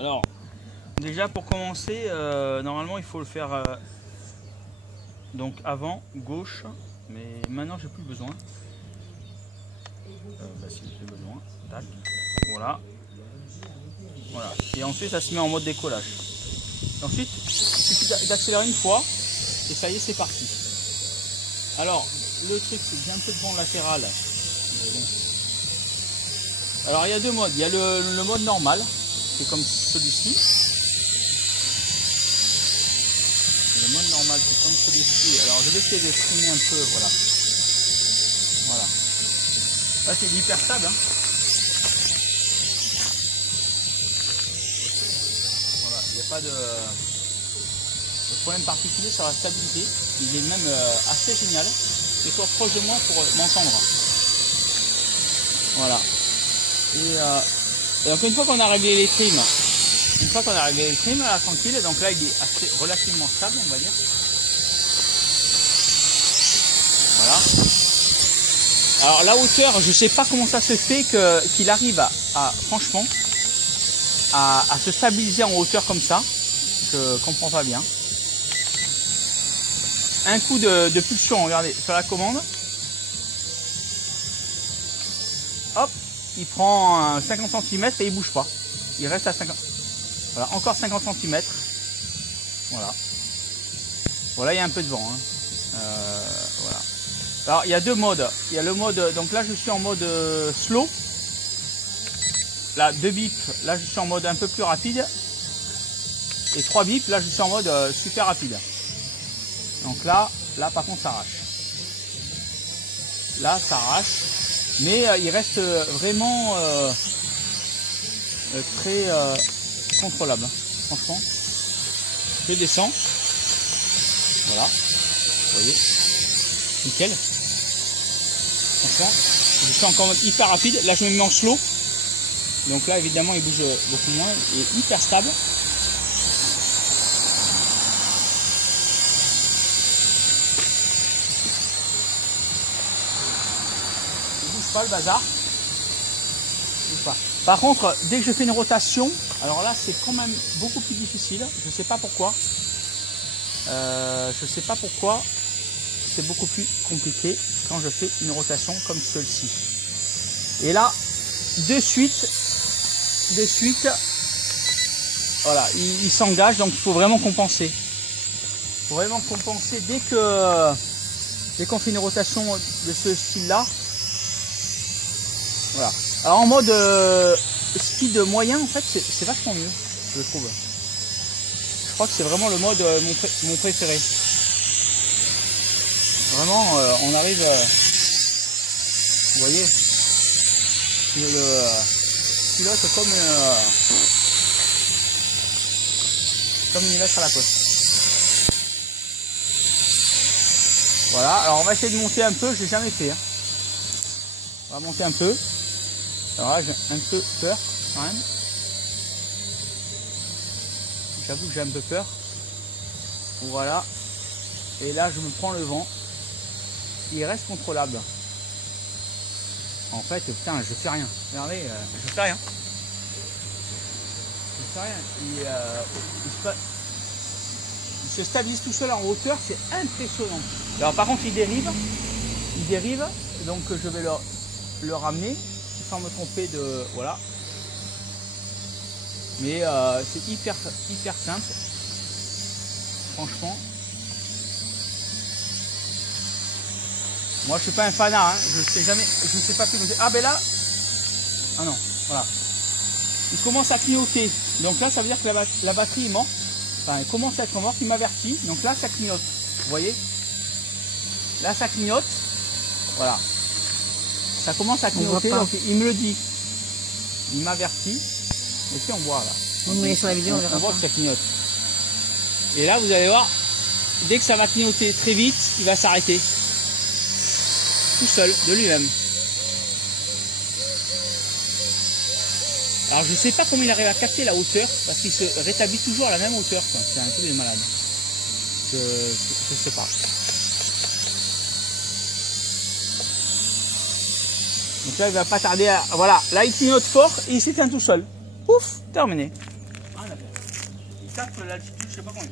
Alors, déjà pour commencer, normalement il faut le faire donc avant, gauche, mais maintenant j'ai plus besoin. Si j'ai besoin, tac, voilà. Voilà. Et ensuite ça se met en mode décollage. Et ensuite, il suffit d'accélérer une fois, et ça y est, c'est parti. Alors, le truc c'est que j'ai un peu de vent latéral. Alors il y a deux modes, il y a le mode normal, c'est comme celui-ci. Le mode normal c'est comme celui-ci. Alors je vais essayer de trimer un peu, voilà. Voilà. Là c'est hyper stable. Hein. Voilà, il n'y a pas de problème particulier sur la stabilité. Il est même assez génial. Mais sois proche de moi pour m'entendre. Voilà. Et donc une fois qu'on a réglé les trims, là tranquille, donc là il est assez relativement stable, on va dire. Voilà. Alors la hauteur, je sais pas comment ça se fait qu'il arrive franchement à se stabiliser en hauteur comme ça. Je comprends pas bien. Un coup de pulsion, regardez, sur la commande. Hop. Il prend 50 cm et il bouge pas. Il reste à 50. Voilà, encore 50 cm. Voilà. Voilà, il y a un peu de vent. Hein. Voilà. Alors, il y a deux modes. Il y a le mode. Donc là, je suis en mode slow. Là, 2 bips. Là, je suis en mode un peu plus rapide. Et 3 bips. Là, je suis en mode super rapide. Donc là, par contre, ça arrache. Là, ça arrache. Mais il reste vraiment très contrôlable, franchement. Je descends. Voilà. Vous voyez. Nickel. Franchement, je suis encore en mode hyper rapide. Là, je me mets en slow. Donc là, évidemment, il bouge beaucoup moins. Il est hyper stable. Pas le bazar. Pas. Par contre, dès que je fais une rotation, alors là c'est quand même beaucoup plus difficile. Je sais pas pourquoi. C'est beaucoup plus compliqué quand je fais une rotation comme celle-ci. Et là, de suite, voilà, il s'engage, donc il faut vraiment compenser. Il faut vraiment compenser dès qu'on fait une rotation de ce style-là. Voilà. Alors en mode speed moyen, en fait, c'est vachement mieux, je trouve. Je crois que c'est vraiment le mode mon préféré. Vraiment, on arrive, vous voyez, je le pilote comme une lettre à la côte. Voilà. Alors on va essayer de monter un peu. Je l'ai jamais fait. Hein. On va monter un peu. Alors là, j'ai un peu peur quand même. J'avoue que j'ai un peu peur. Voilà. Et là, je me prends le vent. Il reste contrôlable. En fait, putain, je fais rien. Regardez, je fais rien. Je fais rien. Il se stabilise tout seul en hauteur. C'est impressionnant. Alors par contre, il dérive. Donc je vais le ramener. Sans me tromper de... Voilà. Mais c'est hyper simple. Franchement. Moi je suis pas un fanat, hein. Je sais pas piloter. Ah ben là. Ah non, voilà. Il commence à clignoter. Donc là ça veut dire que la batterie est morte. Enfin elle commence à être morte, il m'avertit. Donc là ça clignote. Vous voyez? Là ça clignote. Voilà. Ça commence à clignoter, donc il me le dit. Il m'avertit. Et puis on voit là. Mais sur la vidéo, on voit que ça clignote. Et là, vous allez voir, dès que ça va clignoter très vite, il va s'arrêter. Tout seul, de lui-même. Alors je ne sais pas comment il arrive à capter la hauteur, parce qu'il se rétablit toujours à la même hauteur. C'est un truc de malade. Je ne sais pas. Donc là, il va pas tarder à... Voilà, là, il clignote fort et il s'éteint tout seul. Pouf, terminé. Ah d'accord. Il tape l'altitude, je sais pas combien.